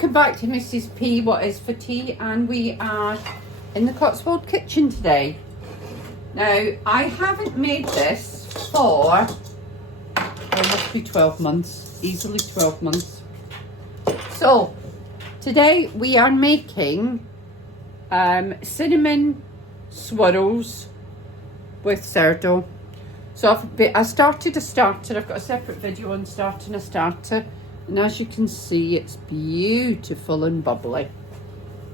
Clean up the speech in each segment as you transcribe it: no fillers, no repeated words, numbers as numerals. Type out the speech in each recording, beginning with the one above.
Welcome back to Mrs. P, What Is for Tea, and we are in the Cotswold kitchen today. Now, I haven't made this for, it must be 12 months, easily 12 months. So, today we are making cinnamon swirls with sourdough. So I started a starter. I've got a separate video on starting a starter. And as you can see, it's beautiful and bubbly.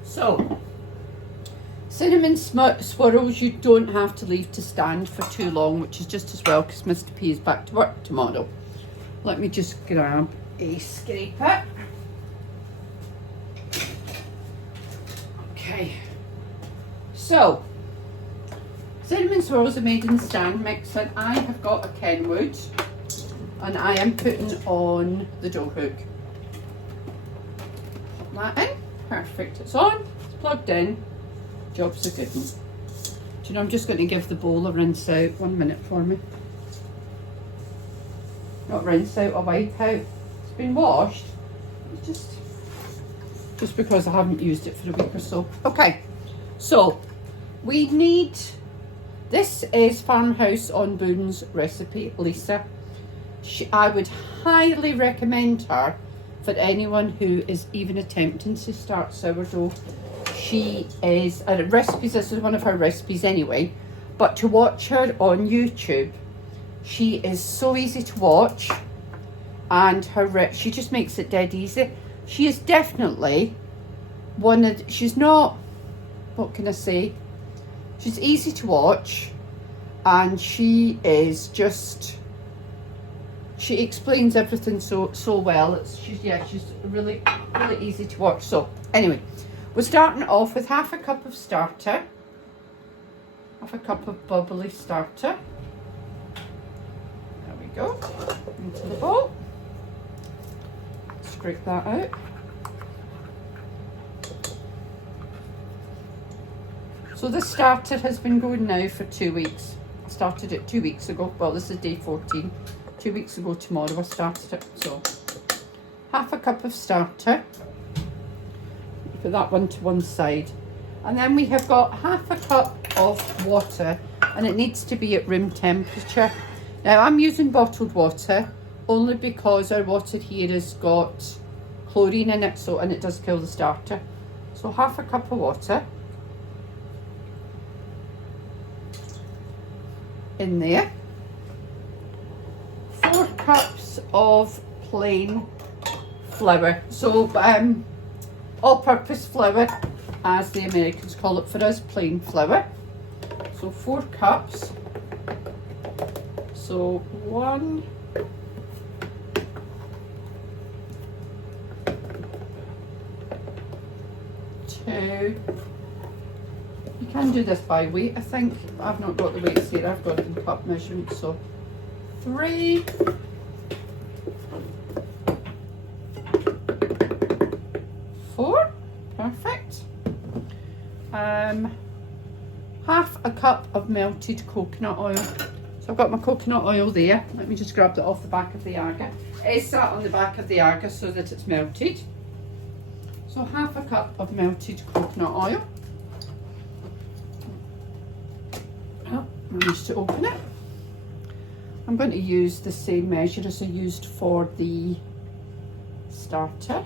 So, cinnamon swirls you don't have to leave to stand for too long, which is just as well because Mr. P is back to work tomorrow. Let me just grab a scraper. Okay. So, cinnamon swirls are made in the stand mix, and I have got a Kenwood. And I am putting on the dough hook. Put that in. Perfect. It's on. It's plugged in. Job's a good one. Do you know, I'm just going to give the bowl a rinse out. 1 minute for me. Not rinse out, a wipe out. It's been washed. It's just because I haven't used it for a week or so. Okay. So, we need... This is Farmhouse on Boone's recipe, Lisa. I would highly recommend her for anyone who is even attempting to start sourdough. She is, recipes, this is one of her recipes anyway, but to watch her on YouTube, she is so easy to watch, and she just makes it dead easy. She is definitely she's not, what can I say, she's easy to watch, and she is just... She explains everything so well. She's really easy to watch. So anyway, we're starting off with half a cup of starter, half a cup of bubbly starter. There we go. Into the bowl. Scrape that out. So this starter has been going now for 2 weeks. I started it 2 weeks ago. Well, this is day 14. 2 weeks ago tomorrow I started it. So half a cup of starter, put that one to one side, and then we have got half a cup of water, and it needs to be at room temperature. Now I'm using bottled water only because our water here has got chlorine in it, and it does kill the starter. So half a cup of water in there. 4 cups of plain flour, so all-purpose flour as the Americans call it. For us, plain flour. So 4 cups. So 1, 2. You can do this by weight, I think. I've not got the weights here, I've got it in cup measurements. So 3, 4, perfect. Half a cup of melted coconut oil. So I've got my coconut oil there. Let me just grab that off the back of the Aga. It is sat on the back of the Aga so that it's melted. So half a cup of melted coconut oil. Oh, managed to open it. I'm going to use the same measure as I used for the starter.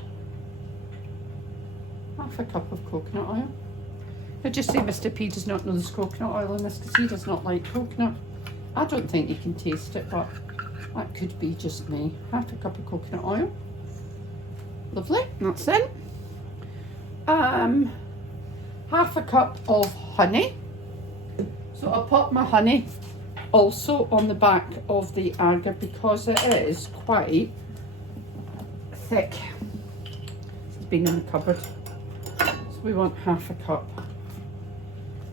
Half a cup of coconut oil. I just say Mr. P does not know there's coconut oil in this because he does not like coconut. I don't think you can taste it, but that could be just me. Half a cup of coconut oil. Lovely, that's in. Half a cup of honey. So I'll put my honey also on the back of the Aga because it is quite thick. It's been in the cupboard. So we want half a cup.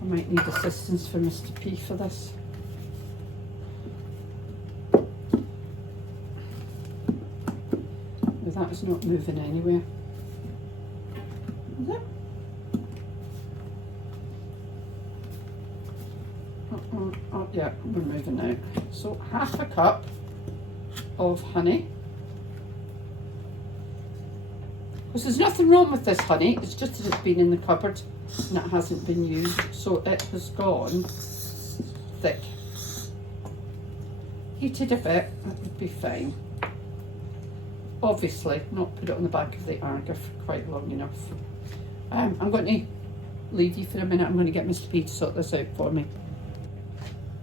I might need assistance from Mr. P for this. That is not moving anywhere. Is it? Oh yeah, we're moving out. So half a cup of honey. Because there's nothing wrong with this honey, it's just that it's been in the cupboard and it hasn't been used, so it has gone thick. Heated a bit, that would be fine. Obviously, not put it on the back of the Arga for quite long enough. I'm going to leave you for a minute. I'm going to get Mr. P to sort this out for me.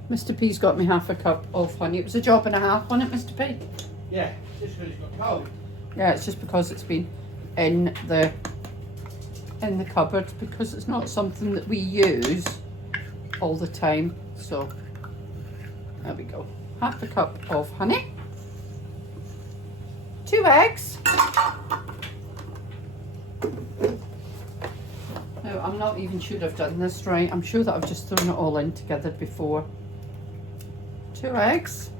Mr. P's got me half a cup of honey. It was a job and a half, wasn't it, Mr. P? Yeah, just because it's got cold. Yeah, it's just because it's been in the cupboard, because it's not something that we use all the time. So there we go. Half a cup of honey. 2 eggs. Now, I'm not even sure I've done this right. I'm sure that I've just thrown it all in together before. 2 eggs.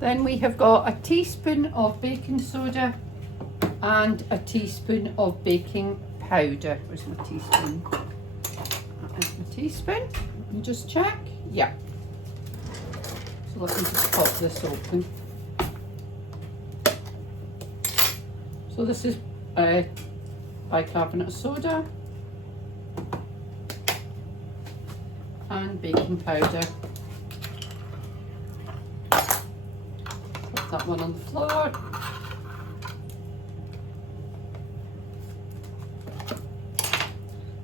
Then we have got a teaspoon of baking soda and a teaspoon of baking powder. Where's my teaspoon? That is my teaspoon. Let me just check. Yeah. So let me just pop this open. So this is bicarbonate of soda and baking powder. Put that one on the floor.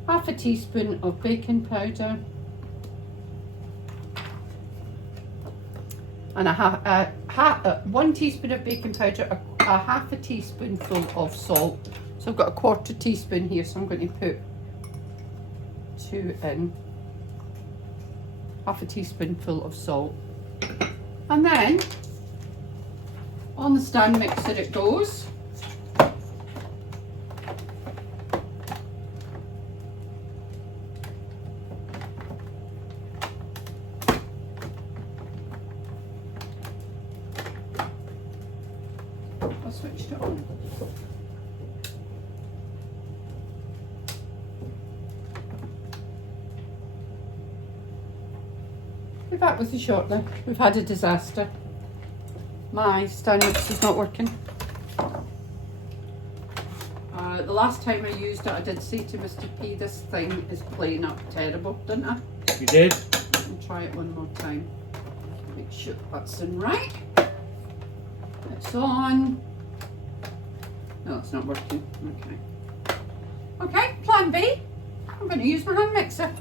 Half a teaspoon of baking powder and 1 teaspoon of baking powder, a half a teaspoonful of salt. So I've got a 1/4 teaspoon here, so I'm going to put 2 in. Half a teaspoonful of salt. And then on the stand mixer it goes. I switched it on. Be back with you shortly. We've had a disaster. My stand mixer is not working. The last time I used it, I did say to Mr. P, this thing is playing up terrible, didn't I? You did? I'll try it one more time. Make sure that's in right. It's on. No, it's not working. Okay. Okay, plan B. I'm going to use my hand mixer.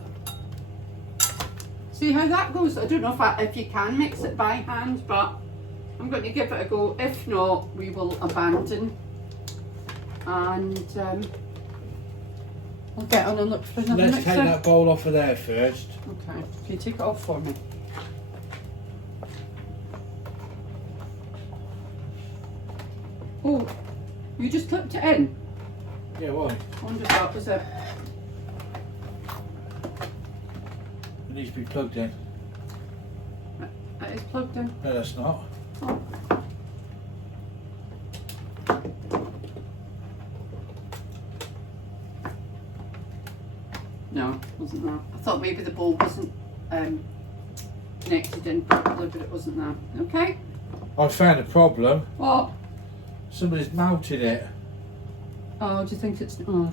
See how that goes. I don't know if you can mix it by hand, but I'm going to give it a go. If not, we will abandon. And I'll get on and look for another Let's mixer. take that bowl off of there first. Okay, can you take it off for me? Oh, you just clipped it in? Yeah, why? I wonder if that was it. It needs to be plugged in. It is plugged in. No, that's not. Oh. No, wasn't that. I thought maybe the bowl wasn't connected in properly, but it wasn't that. Okay. I found a problem. What? Somebody's melted it. Oh, do you think it's... Oh.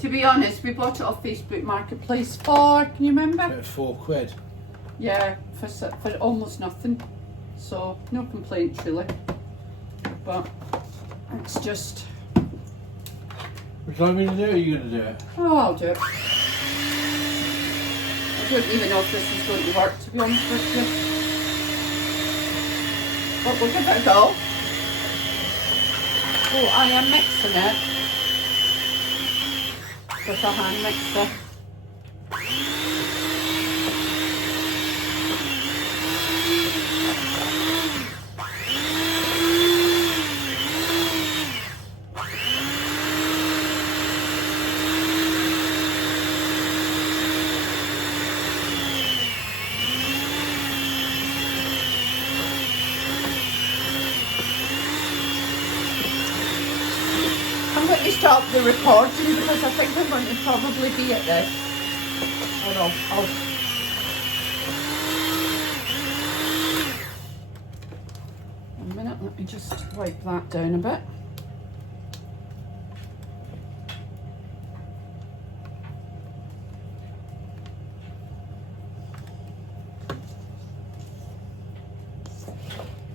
To be honest, we bought it off Facebook Marketplace for, can you remember? About £4. Yeah, for almost nothing. So, no complaints really. But it's just... Would you like me to do it or are you going to do it? Oh, I'll do it. I don't even know if this is going to work, to be honest with you. But we'll give it a go. Oh, I am mixing it with a hand mixer. I'm going to stop the recording because I think I'm going to probably be at this. Hold on. me just wipe that down a bit.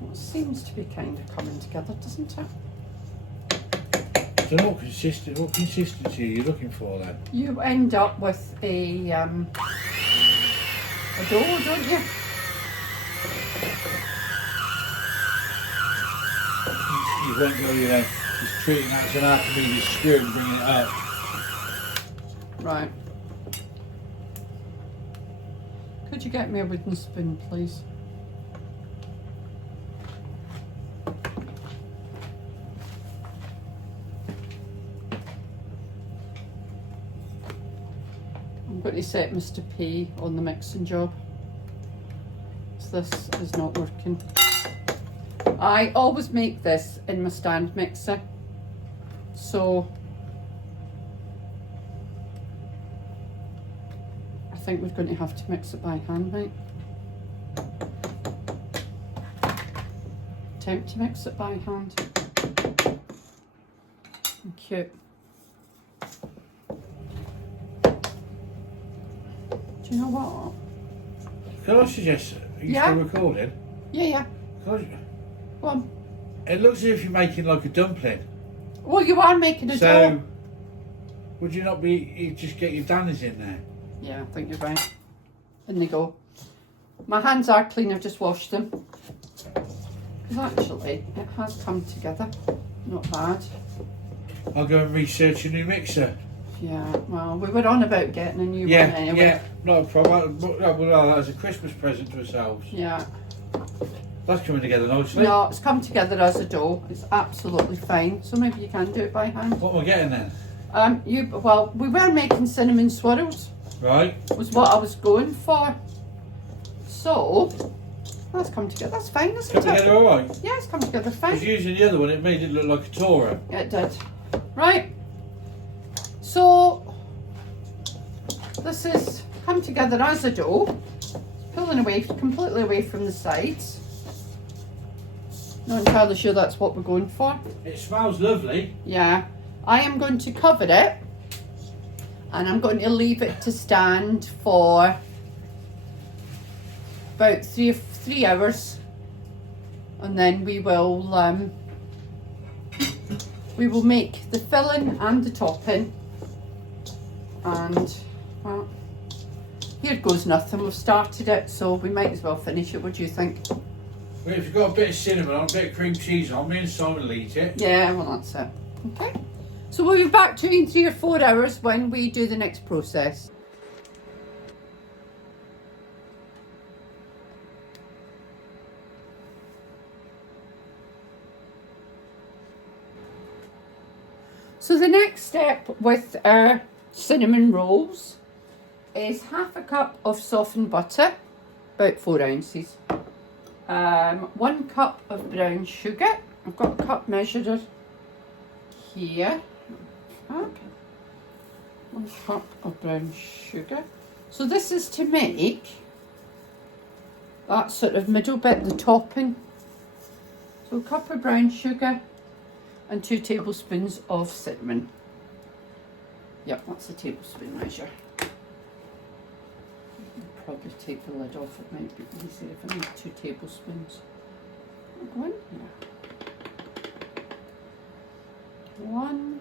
Well, it seems to be kind of coming together, doesn't it? So what consistency are you looking for then? You end up with a dough, don't you? You won't go, just treating that as an Archimedes screw and bringing it up. Right. Could you get me a wooden spoon, please? I'm going to set Mr. P on the mixing job. So this is not working. I always make this in my stand mixer, so I think we're going to have to mix it by hand, right? Attempt to mix it by hand. Cute. Do you know what? Can I suggest, are you still recording? Yeah. Go on. It looks as if you're making like a dumpling. Well, you are making a dough. Would you not you just get your danners in there? Yeah, I think you're right. In they go. My hands are clean, I've just washed them. Because actually, it has come together. Not bad. I'll go and research a new mixer. Yeah, well, we were on about getting a new one anyway. Yeah, not a problem. Well, that was a Christmas present to ourselves. Yeah. That's coming together nicely. No, it's come together as a dough. It's absolutely fine. So maybe you can do it by hand. What am I getting then? Well, we were making cinnamon swirls. Right. Was what I was going for. So that's come together. That's fine, isn't Come together all right? Yeah, it's come together fine. Because using the other one, it made it look like a Torah. Yeah, it did. Right. So this is come together as a dough. Pulling away, completely away from the sides. Not entirely sure that's what we're going for. It smells lovely. Yeah. I am going to cover it and I'm going to leave it to stand for about three hours, and then we will make the filling and the topping, and well, here goes nothing. We've started it, so we might as well finish it. What do you think? Well, if you've got a bit of cinnamon on, a bit of cream cheese on, me and Simon will eat it. Yeah, well that's it. Okay. So we'll be back to you in 3 or 4 hours when we do the next process. So the next step with our cinnamon rolls is 1/2 cup of softened butter, about 4 ounces. 1 cup of brown sugar. I've got a cup measurer here. Okay. 1 cup of brown sugar. So this is to make that sort of middle bit, the topping. So a cup of brown sugar and 2 tablespoons of cinnamon. Yep, that's a tablespoon measure. Probably take the lid off, it might be easier if I make 2 tablespoons. Go in here. 1,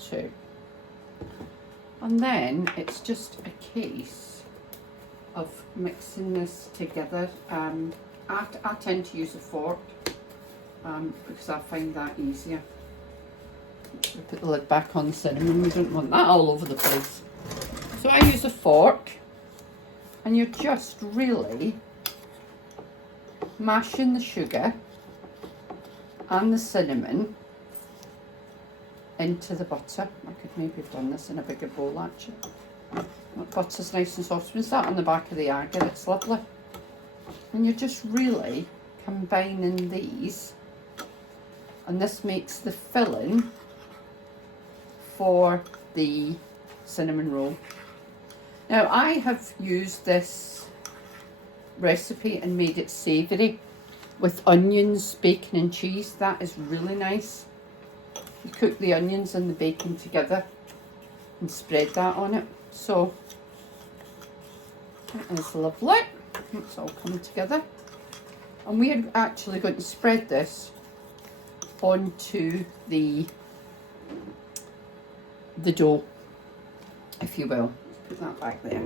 2. And then it's just a case of mixing this together. I tend to use a fork because I find that easier. We put the lid back on the cinnamon, we don't want that all over the place. So I use a fork, and you're just really mashing the sugar and the cinnamon into the butter. I could maybe have done this in a bigger bowl actually. That butter's nice and soft. It's that on the back of the agate, it's lovely. And you're just really combining these, and this makes the filling for the cinnamon roll. Now I have used this recipe and made it savoury, with onions, bacon and cheese. That is really nice. You cook the onions and the bacon together and spread that on it. So that is lovely. It's all come together. And we're actually going to spread this onto the dough, if you will. Put that back there.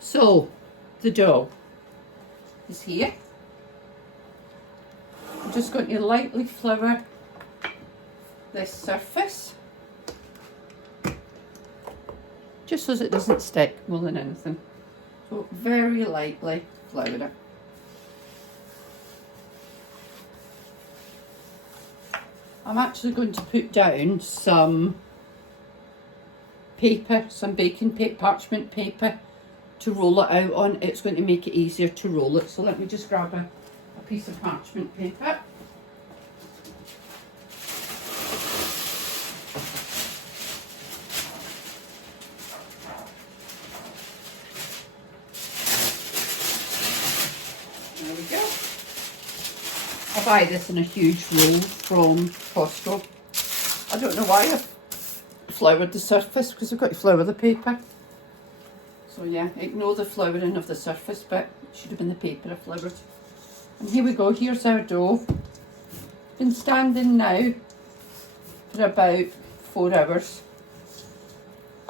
So the dough is here. I'm just going to lightly flour this surface, just so it doesn't stick more than anything. So very lightly flour it. I'm actually going to put down some paper, some baking paper, parchment paper to roll it out on. It's going to make it easier to roll it. So let me just grab a piece of parchment paper. There we go. I buy this in a huge roll from Costco. I don't know why I've floured the surface, because I've got to flour the paper. So yeah, ignore the flouring of the surface bit. It should have been the paper I floured. And here we go, here's our dough. Been standing now for about 4 hours.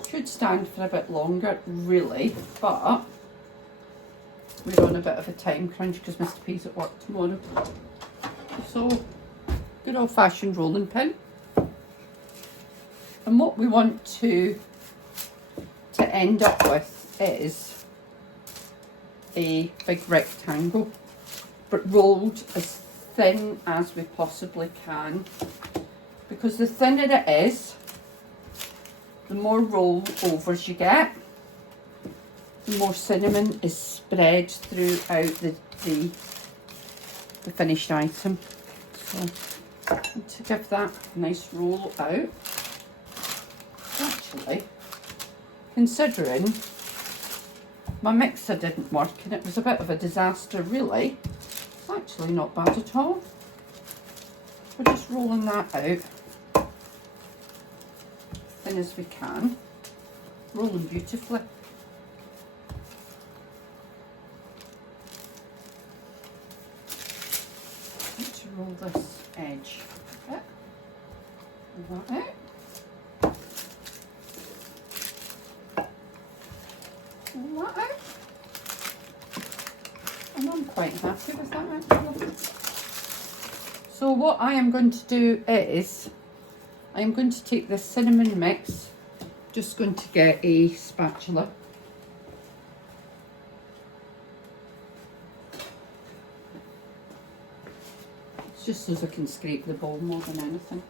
Should stand for a bit longer, really, but we're on a bit of a time crunch because Mr. P's at work tomorrow. So, good old fashioned rolling pin. And what we want to end up with is a big rectangle, but rolled as thin as we possibly can, because the thinner it is, the more rollovers you get, the more cinnamon is spread throughout the finished item. So to give that a nice roll out, actually, considering my mixer didn't work and it was a bit of a disaster really, it's actually not bad at all. We're just rolling that out thin as we can, rolling beautifully. Roll this edge a bit, roll that out, roll that out, and I'm quite happy with that actually. So what I am going to do is, I am going to take this cinnamon mix, just going to get a spatula. Just so I can scrape the bowl more than anything.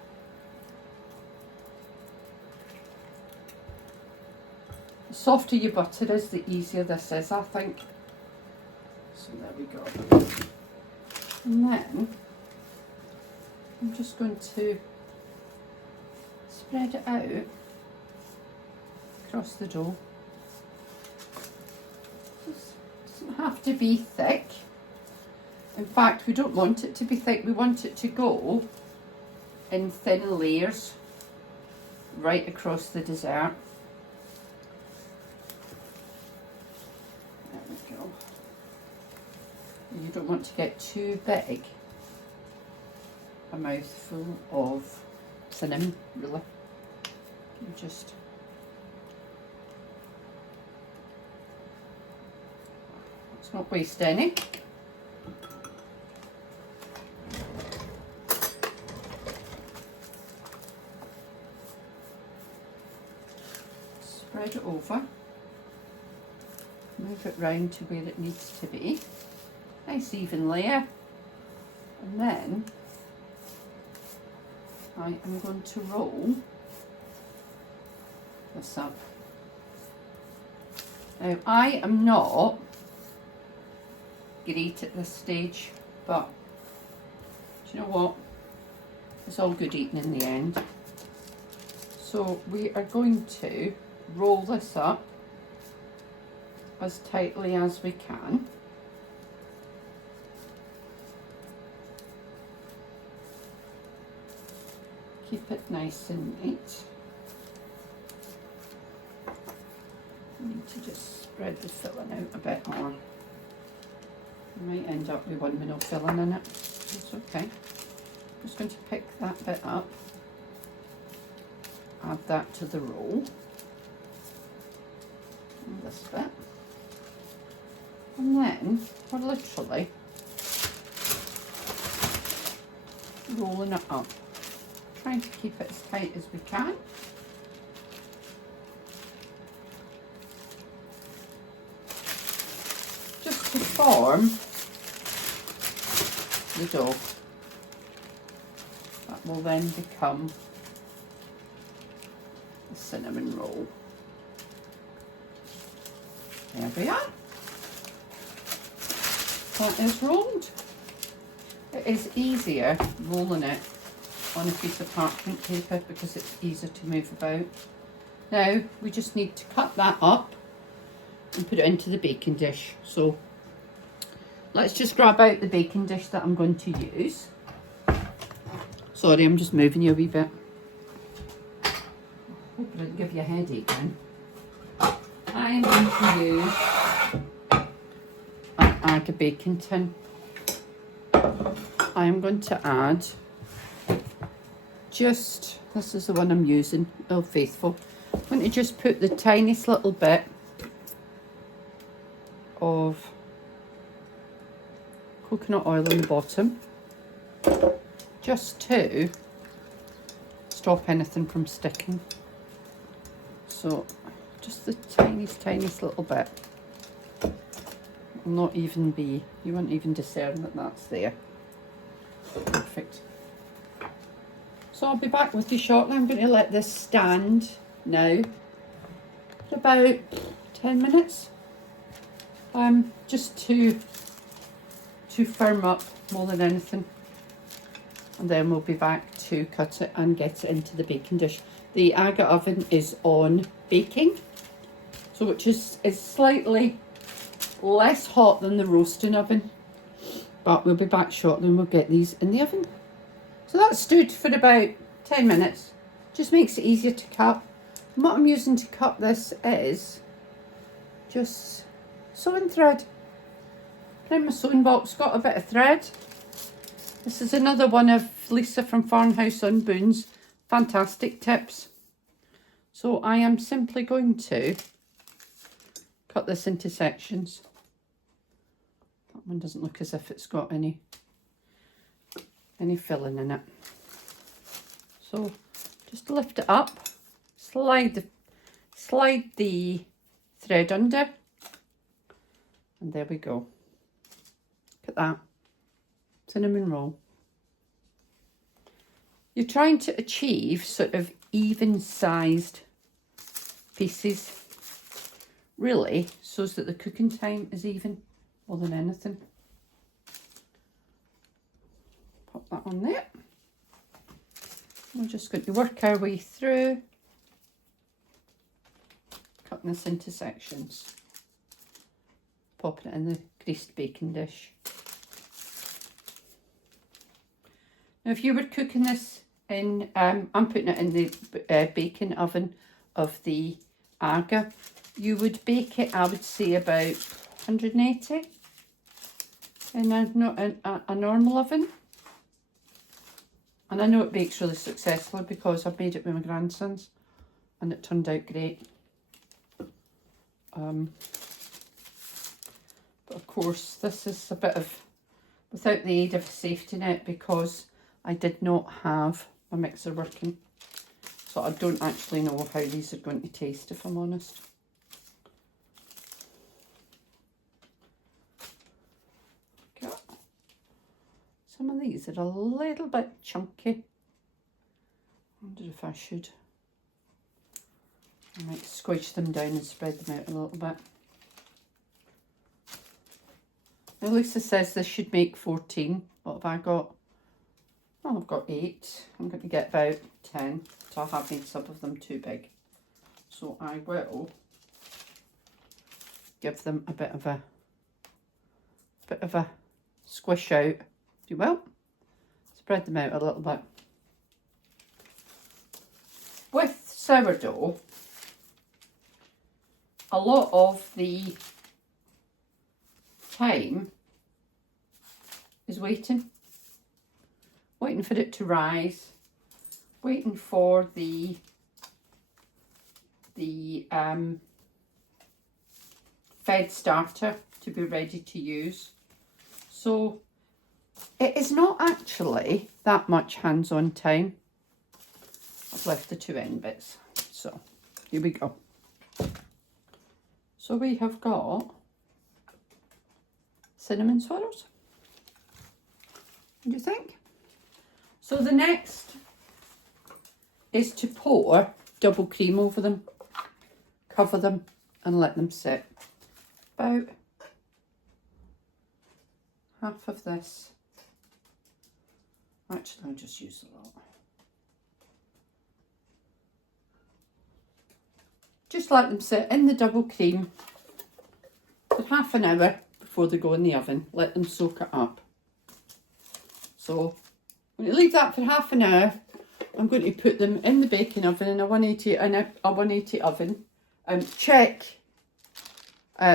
The softer your butter is, the easier this is, I think. So there we go. And then I'm just going to spread it out across the dough. It doesn't have to be thick. In fact, we don't want it to be thick, we want it to go in thin layers right across the dessert. There we go. You don't want to get too big a mouthful of cinnamon, really. You just let's not waste any. Spread it over, move it round to where it needs to be, nice even layer, and then I am going to roll this up. Now I am not great at this stage, but do you know what, it's all good eating in the end. So we are going to roll this up as tightly as we can. keep it nice and neat. I need to just spread the filling out a bit more. I might end up with one with no filling in it. That's okay. I'm just going to pick that bit up, add that to the roll, and this bit, and then we're literally rolling it up, trying to keep it as tight as we can. Just to form the dough that will then become a cinnamon roll. There we are. That is rolled. It is easier rolling it on a piece of parchment paper because it's easier to move about. Now we just need to cut that up and put it into the baking dish. So let's just grab out the baking dish that I'm going to use. Sorry, I'm just moving you a wee bit. I hope I didn't give you a headache then. I'm going to use an Aga baking tin. I'm going to add just, this is the one I'm using, Old Faithful. I'm going to just put the tiniest little bit of coconut oil on the bottom, just to stop anything from sticking. So just the tiniest little bit. Will not even be, you won't even discern that that's there. Perfect. So I'll be back with you shortly. I'm going to let this stand now for about 10 minutes. Just to firm up more than anything. And then we'll be back to cut it and get it into the baking dish. The Aga oven is on baking, so which is slightly less hot than the roasting oven. But we'll be back shortly and we'll get these in the oven. So that stood for about 10 minutes. Just makes it easier to cut. And what I'm using to cut this is just sewing thread. In my sewing box, got a bit of thread. This is another one of Lisa from Farmhouse on Boone's fantastic tips. So I am simply going to cut this into sections. That one doesn't look as if it's got any filling in it. So just lift it up, slide the thread under, and there we go. Look at that, cinnamon roll. You're trying to achieve sort of even sized pieces, really, so that the cooking time is even more than anything. Pop that on there. We're just going to work our way through cutting this into sections, popping it in the greased baking dish. Now if you were cooking this in, I'm putting it in the baking oven of the Aga, you would bake it, I would say, about 180 in a normal oven. And I know it bakes really successfully because I've made it with my grandsons and it turned out great. But of course this is a bit of without the aid of a safety net because I did not have my mixer working. So I don't actually know how these are going to taste, if I'm honest. Okay. Some of these are a little bit chunky. I wonder if I should. I might squidge them down and spread them out a little bit. Now Lisa says this should make 14. What have I got? Well, I've got 8. I'm going to get about 10. So I have made some of them too big. So I will give them a bit of a squish out. Do well. Spread them out a little bit. sourdough, a lot of the time is waiting for it to rise, waiting for the fed starter to be ready to use. So it is not actually that much hands-on time. I've left the two end bits. So here we go. So we have got cinnamon swirls. What do you think? So the next is to pour double cream over them, cover them and let them sit. About half of this. Actually, I'll just use a lot. Just let them sit in the double cream for half an hour before they go in the oven. Let them soak it up. So when you leave that for half an hour, I'm going to put them in the baking oven in a 180 oven. Check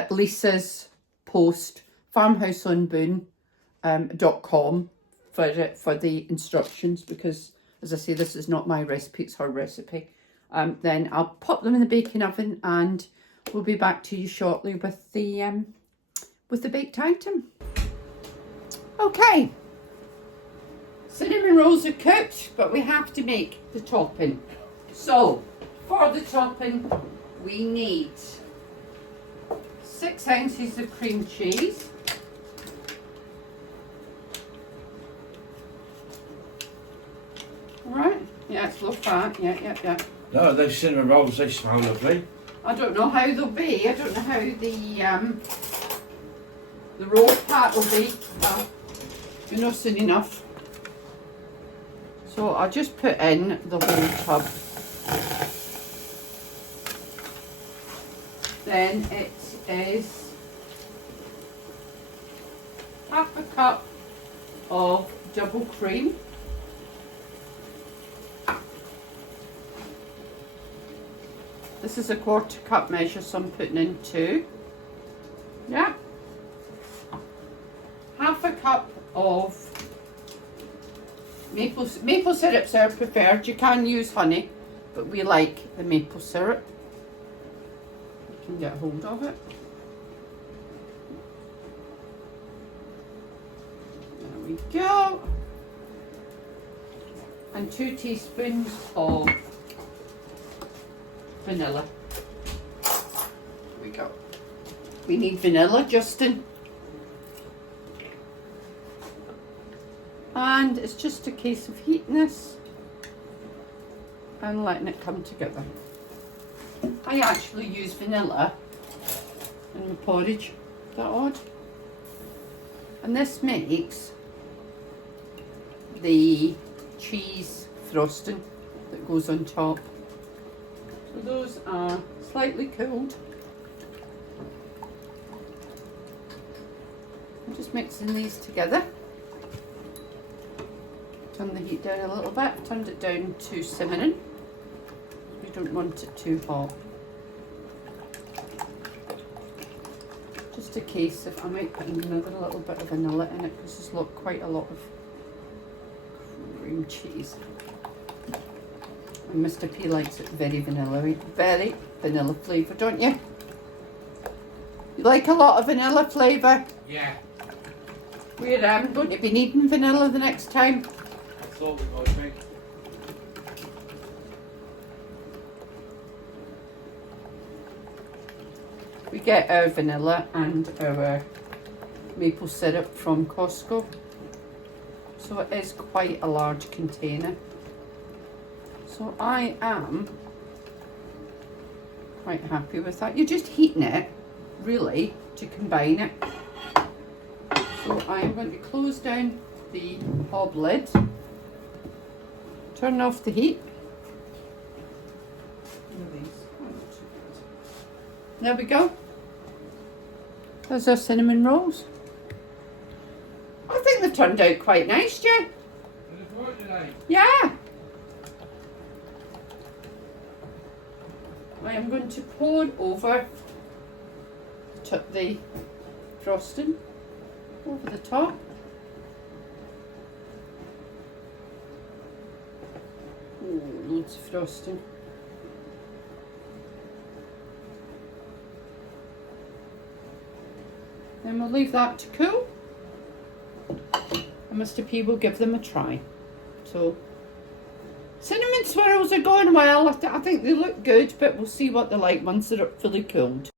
Lisa's post, Farmhouse on Boone.com for the instructions, because as I say, this is not my recipe, it's her recipe. Then I'll pop them in the baking oven and we'll be back to you shortly with the baked item. Okay, cinnamon rolls are cooked, but we have to make the topping. So for the topping, we need 6 ounces of cream cheese, right? Yeah, it's low fat. Yeah. No, those cinnamon rolls, they smell lovely. I don't know how they'll be. I don't know how the roll part will be. You know, soon enough. So I'll just put in the whole tub. Then it is half a cup of double cream. This is a 1/4 cup measure, so I'm putting in 2. Yeah. Half a cup of maple syrups are preferred. You can use honey, but we like the maple syrup. You can get hold of it. There we go. And 2 teaspoons of vanilla. Here we go. We need vanilla, Justin. And it's just a case of heating this and letting it come together. I actually use vanilla in my porridge. Is that odd? And this makes the cheese frosting that goes on top. So those are slightly cooled. I'm just mixing these together. Turn the heat down a little bit. Turned it down to simmering. We don't want it too hot. Just a case of, I might put another little bit of vanilla in it because there's quite a lot of cream cheese. And Mr. P likes it very vanilla-y, very vanilla flavour, don't you? You like a lot of vanilla flavour? Yeah. We're going to be needing vanilla the next time. I thought we might be. We get our vanilla and our maple syrup from Costco. So it is quite a large container. So I am quite happy with that. You're just heating it, really, to combine it. So I'm going to close down the hob lid, turn off the heat. There we go. There's our cinnamon rolls. I think they've turned out quite nice, Joe. Yeah. I am going to pour over the frosting over the top. Oh, loads of frosting. Then we'll leave that to cool. And Mr. P will give them a try. So, cinnamon swirls are going well. I think they look good, but we'll see what they're like once they're fully cooled.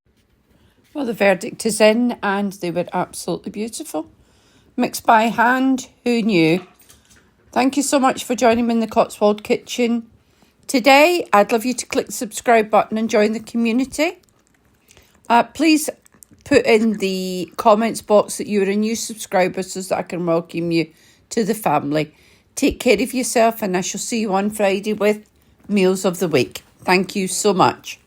Well, the verdict is in, and they were absolutely beautiful. Mixed by hand, who knew? Thank you so much for joining me in the Cotswold Kitchen. Today, I'd love you to click the subscribe button and join the community. Please put in the comments box that you're a new subscriber so that I can welcome you to the family. Take care of yourself, and I shall see you on Friday with Meals of the Week. Thank you so much.